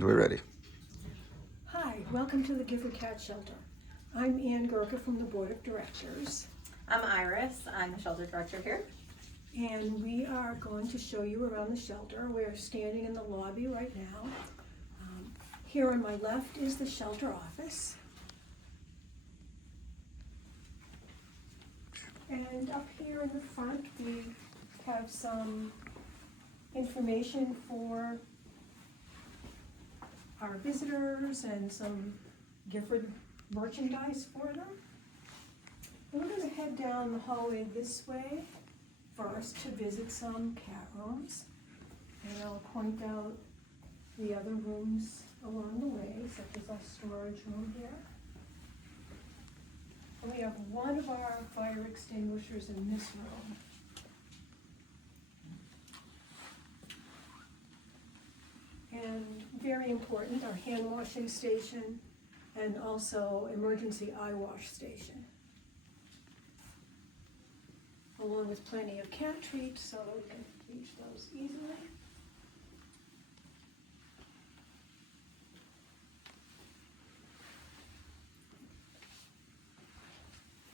And we're ready. Hi, welcome to the Gifford Cat Shelter. I'm Ann Gurka from the Board of Directors, I'm Iris. I'm the shelter director here. and we are going to show you around the shelter. We're standing in the lobby right now. Here on my left is the shelter office. And up here in the front, we have some information for our visitors and some Gifford merchandise for them. And we're going to head down the hallway this way first to visit some cat rooms. And I'll point out the other rooms along the way, such as our storage room here. And we have one of our fire extinguishers in this room. And very important, our hand washing station and also emergency eye wash station. Along with plenty of cat treats so that we can reach those easily.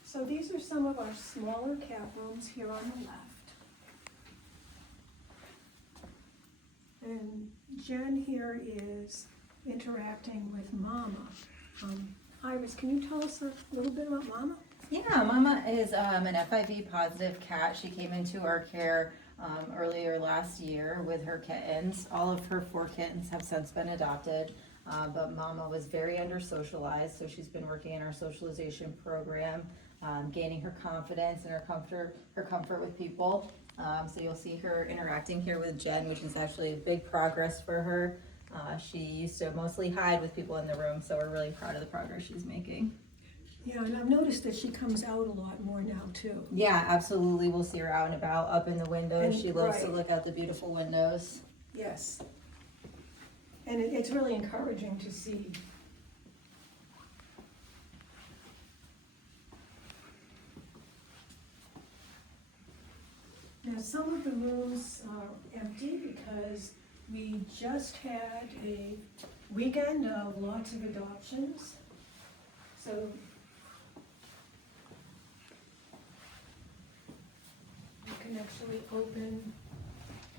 So these are some of our smaller cat rooms here on the left. And Jen here is interacting with Mama. Iris, can you tell us a little bit about Mama? Yeah, Mama is an FIV positive cat. She came into our care earlier last year with her kittens. All of her 4 kittens have since been adopted, but Mama was very under-socialized, so she's been working in our socialization program, gaining her confidence and her comfort with people. So you'll see her interacting here with Jen, which is actually a big progress for her. She used to mostly hide with people in the room, so we're really proud of the progress she's making. Yeah, and I've noticed that she comes out a lot more now too. Yeah, absolutely. We'll see her out and about, up in the windows. And- She loves to right. look out the beautiful windows. Yes. And it's really encouraging to see. Now, some of the rooms are empty because we just had a weekend of lots of adoptions. So you can actually open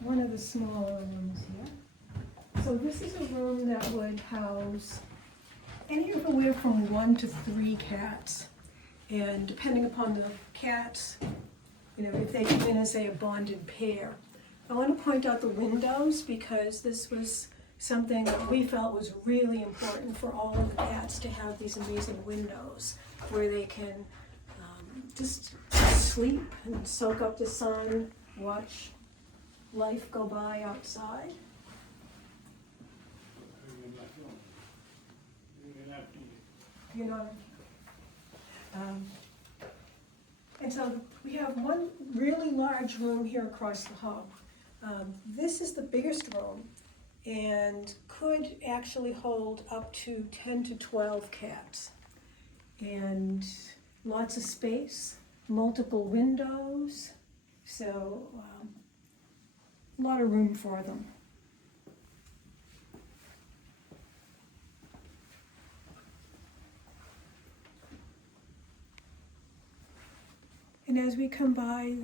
one of the smaller rooms here. So this is a room that would house anywhere from 1 to 3 cats. And depending upon the cats, if they come in as a bonded pair. I want to point out the windows because this was something that we felt was really important for all of the cats to have these amazing windows where they can just sleep and soak up the sun, watch life go by outside. You know. And so we have one really large room here across the hall. This is the biggest room and could actually hold up to 10 to 12 cats. And lots of space, multiple windows, so a lot of room for them. And as we come by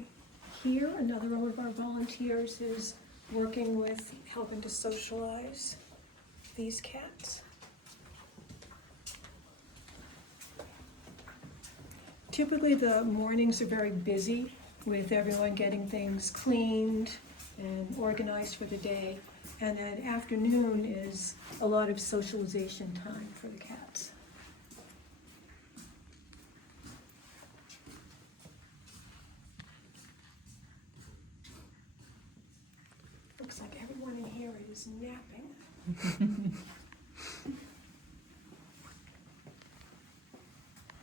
here, another one of our volunteers is working with helping to socialize these cats. Typically the mornings are very busy with everyone getting things cleaned and organized for the day. And then afternoon is a lot of socialization time for the cats. Looks like everyone in here is napping.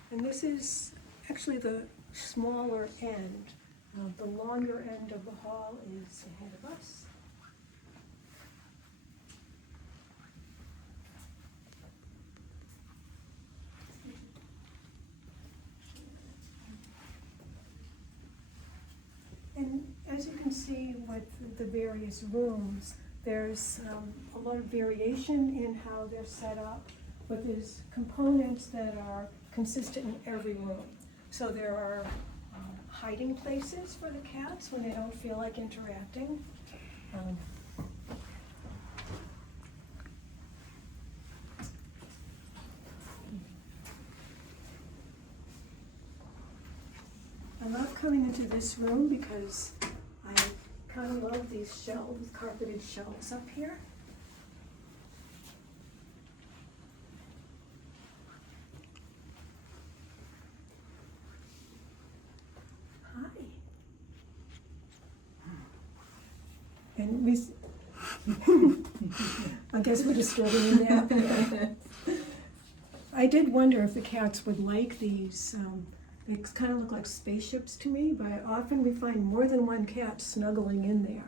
And this is actually the smaller end. The longer end of the hall is ahead of us. And as you can see with the various rooms, There's a lot of variation in how they're set up, but there's components that are consistent in every room. So there are hiding places for the cats when they don't feel like interacting. I love coming into this room because I kind of love these shelves, carpeted shelves up here. Hi. And we, I guess we're disturbing you now. I did wonder if the cats would like these. They kind of look like spaceships to me, but often we find more than one cat snuggling in there.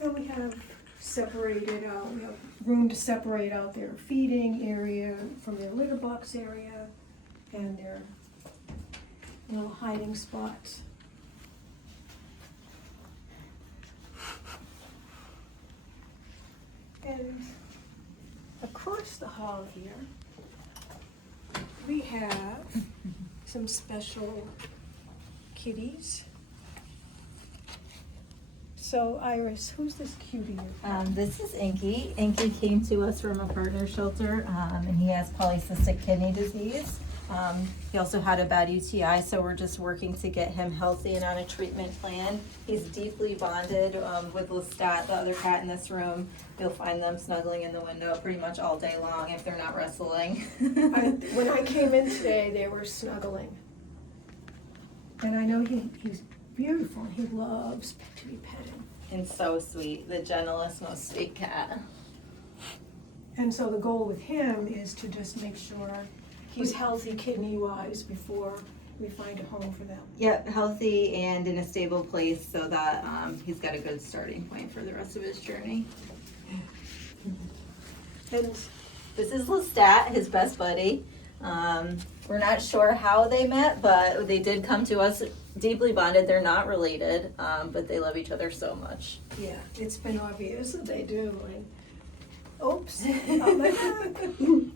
And we have separated out, we have room to separate out their feeding area from their litter box area and their little hiding spots. And across the hall here, we have some special kitties. So Iris, who's this cutie? This is Inky. Inky came to us from a partner shelter, and he has polycystic kidney disease. He also had a bad UTI, so we're just working to get him healthy and on a treatment plan. He's deeply bonded with Lestat, the other cat in this room. You'll find them snuggling in the window pretty much all day long if they're not wrestling. When I came in today, they were snuggling. And I know he's beautiful, and he loves to be petted. And so sweet, the gentlest, most sweet cat. And so the goal with him is to just make sure he's healthy kidney-wise before we find a home for them. Yep, healthy and in a stable place so that he's got a good starting point for the rest of his journey. And this is Lestat, his best buddy. We're not sure how they met, but they did come to us deeply bonded. They're not related, but they love each other so much. yeah, it's been obvious that they do. And, oops. Oh my God.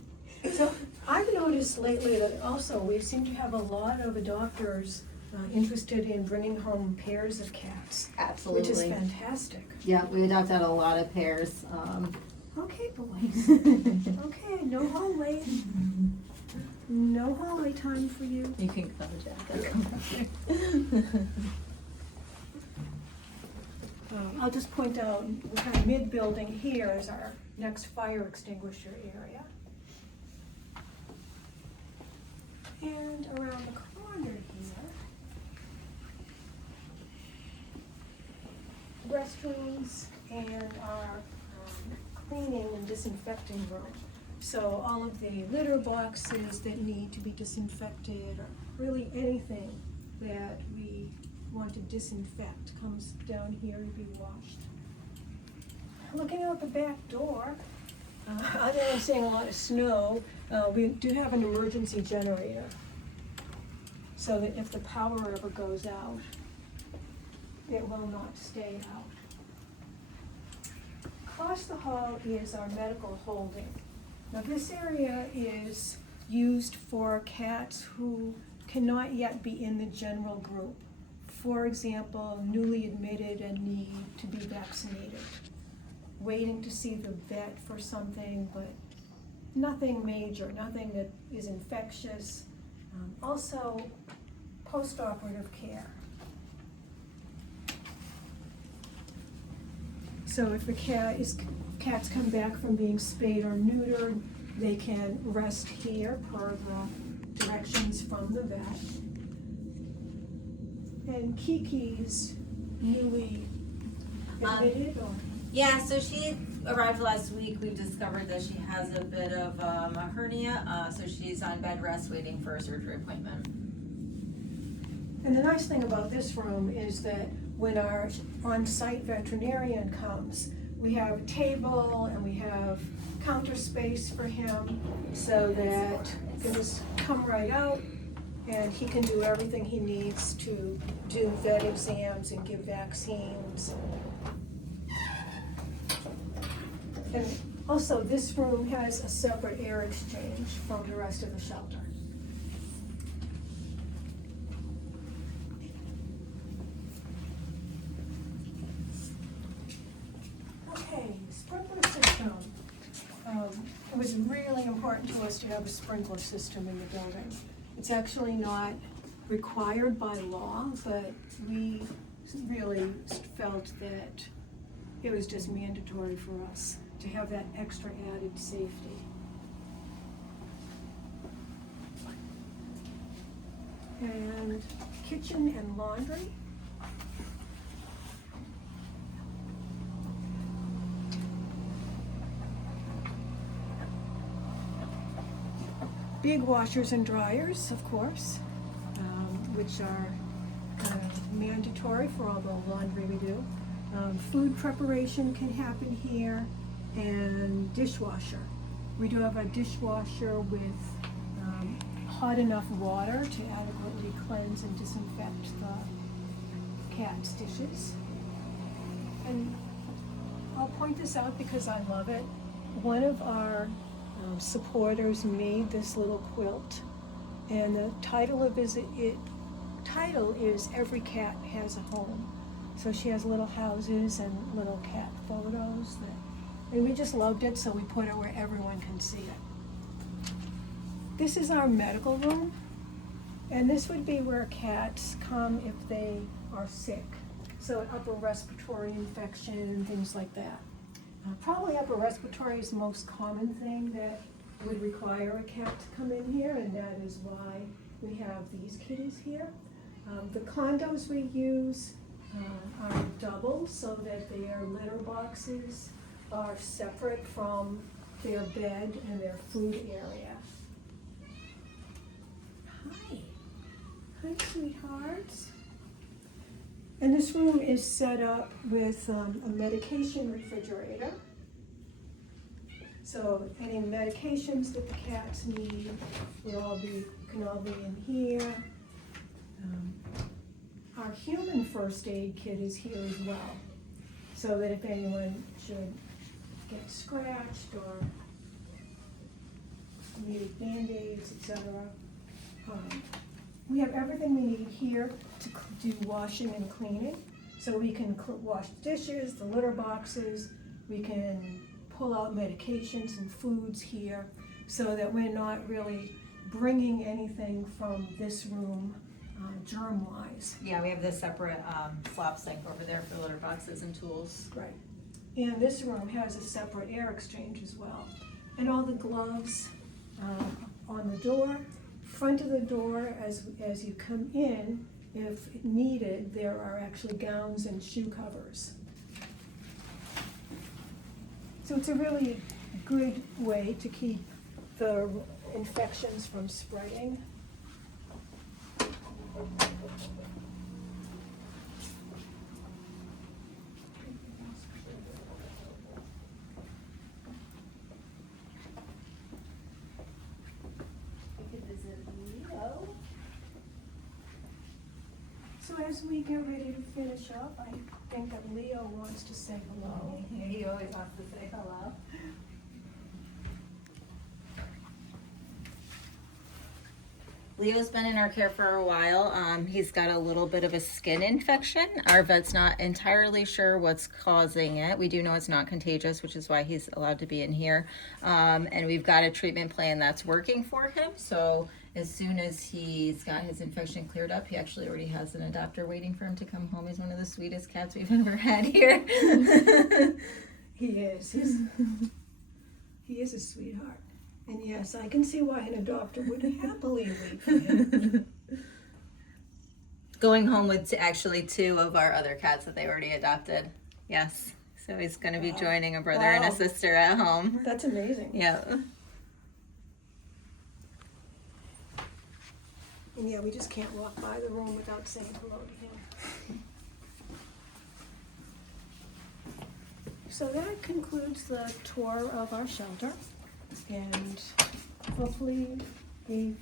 So I've noticed lately that also we seem to have a lot of adopters interested in bringing home pairs of cats. Absolutely. Which is fantastic. Yeah, we adopted a lot of pairs. Okay, boys. Okay, no hallway. No hallway time for you. You can come, Jack. I'll just point out, we're kind of mid-building here is our next fire extinguisher area. And around the corner here, restrooms and our cleaning and disinfecting room. So all of the litter boxes that need to be disinfected, or really anything that we want to disinfect comes down here to be washed. Looking out the back door, other than seeing a lot of snow, we do have an emergency generator. So that if the power ever goes out, it will not stay out. Across the hall is our medical holding. Now this area is used for cats who cannot yet be in the general group. For example, newly admitted and need to be vaccinated. Waiting to see the vet for something, but nothing major, nothing that is infectious. Also, post-operative care. So if the cats come back from being spayed or neutered, they can rest here per the directions from the vet. And Kiki's newly admitted or? Yeah, so she arrived last week. We've discovered that she has a bit of a hernia, so she's on bed rest waiting for a surgery appointment. And the nice thing about this room is that when our on-site veterinarian comes, we have a table and we have counter space for him so that he can just come right out And he can do everything he needs to do vet exams and give vaccines. And also, this room has a separate air exchange from the rest of the shelter. Okay, sprinkler system. It was really important to us to have a sprinkler system in the building. It's actually not required by law, but we really felt that it was just mandatory for us to have that extra added safety. And kitchen and laundry. Big washers and dryers, of course, which are mandatory for all the laundry we do. Food preparation can happen here, and dishwasher. We do have a dishwasher with hot enough water to adequately cleanse and disinfect the cat's dishes. And I'll point this out because I love it. One of our supporters made this little quilt, and the title of title is "Every Cat Has a Home." So she has little houses and little cat photos and we just loved it, so we put it where everyone can see it. This is our medical room, and this would be where cats come if they are sick. So an upper respiratory infection, things like that. Probably upper respiratory is the most common thing that would require a cat to come in here, and that is why we have these kitties here. The condos we use are double so that their litter boxes are separate from their bed and their food area. Hi. Hi, sweethearts. And this room is set up with a medication refrigerator. So any medications that the cats need can all be in here. Our human first aid kit is here as well, so that if anyone should get scratched or need Band-Aids, etc. We have everything we need here to do washing and cleaning. So we can wash dishes, the litter boxes, we can pull out medications and foods here, so that we're not really bringing anything from this room germ-wise. Yeah, we have this separate slop sink over there for litter boxes and tools. Right. And this room has a separate air exchange as well. And all the gloves on the door, front of the door as you come in, if needed, there are actually gowns and shoe covers. So it's a really good way to keep the infections from spreading. So as we get ready to finish up, I think that Leo wants to say hello. Yeah, he always wants to say hello. Leo's been in our care for a while. He's got a little bit of a skin infection. Our vet's not entirely sure what's causing it. We do know it's not contagious, which is why he's allowed to be in here. And we've got a treatment plan that's working for him. So as soon as he's got his infection cleared up, he actually already has an adopter waiting for him to come home. He's one of the sweetest cats we've ever had here. He is. He is a sweetheart. And yes, I can see why an adopter would happily wait for him. Going home with actually two of our other cats that they already adopted. Yes. So he's going to be joining a brother and a sister at home. That's amazing. Yeah. And yeah, we just can't walk by the room without saying hello to him. So that concludes the tour of our shelter. And hopefully we've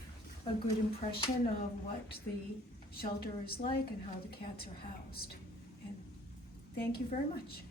a good impression of what the shelter is like and how the cats are housed. And thank you very much.